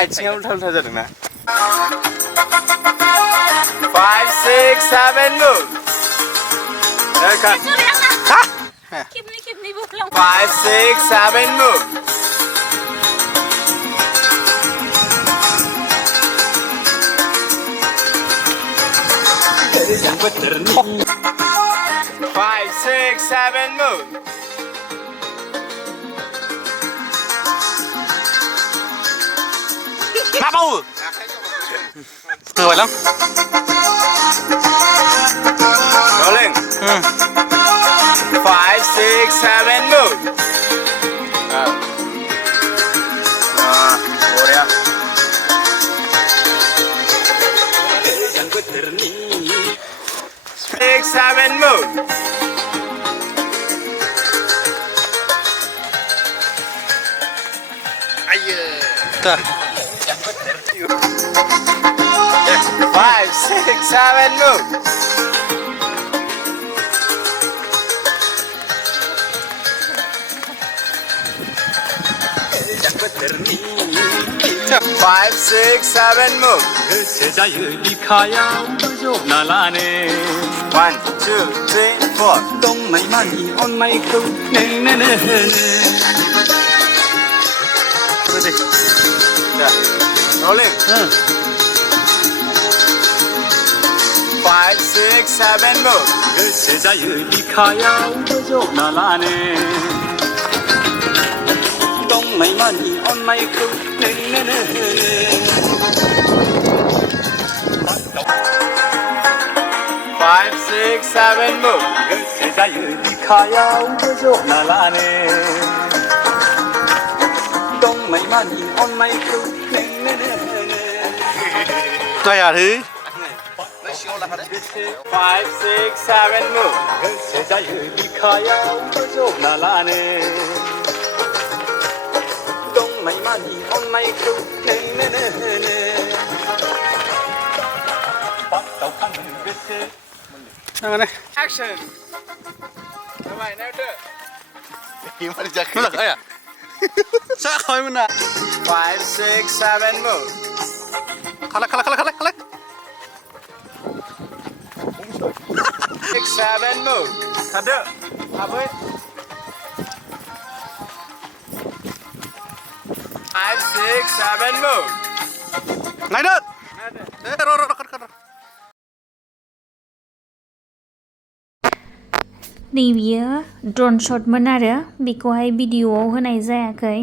आथिङा उल्था उल्था जादों ना 5 6 7 move kan hah kibni bolang 5 6 7 move 5 6 7 move Ngáp đâu Cười lắm Rolling 5 6 7 move Boleh 6 7 move Ayo 5 6 7 move 5 6 7 move 1 2 3 4 Don't make money on my crew. Rolling 5 6 7 move 现在又离开呀，我就拿拉呢。Don't make money on my crew. 5 6 7 move 现在又离开呀，我就拿拉呢。Don't make money on my crew. Taya thứ 5 6 7 move 现在又离开呀，我就拿拉呢。Don't make money on my crew. นั่งกันเลย Action ทำไมแนวเด้อยิ้มมันจะขึ้นเลยอ่ะซะคอยมันอ่ะ5 6 7 move ขัดเลย 6 7 move ขัดเด้อขับเว้ย 5 6 7 move ไหนเด้อรอनैबेयो drawn शटमोन आरो बेखौहाय भिडिअआव होनाय जायाखै